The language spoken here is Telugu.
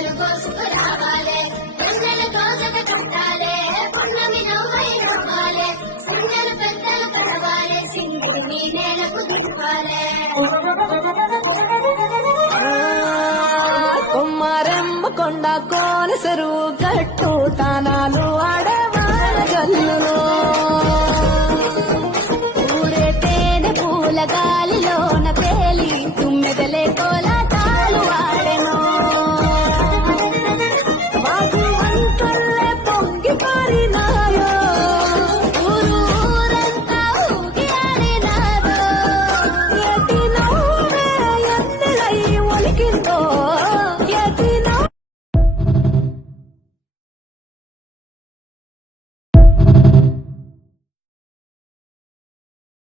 మొక్కలు కోసుకు రావాలే కన్నెల కోసక కట్టాలే పొన్నమి నవ్వై నవ్వాలే సంజలు పెద్దలు పడవాలే సింగుడు నీ నేలకు దివ్వాలే కుమ్మారెమ్మ కొండ కోన చెరువు గట్టు తానాలు ఆడవాన జల్లును ఊరే తేనె పూల గాలిలోన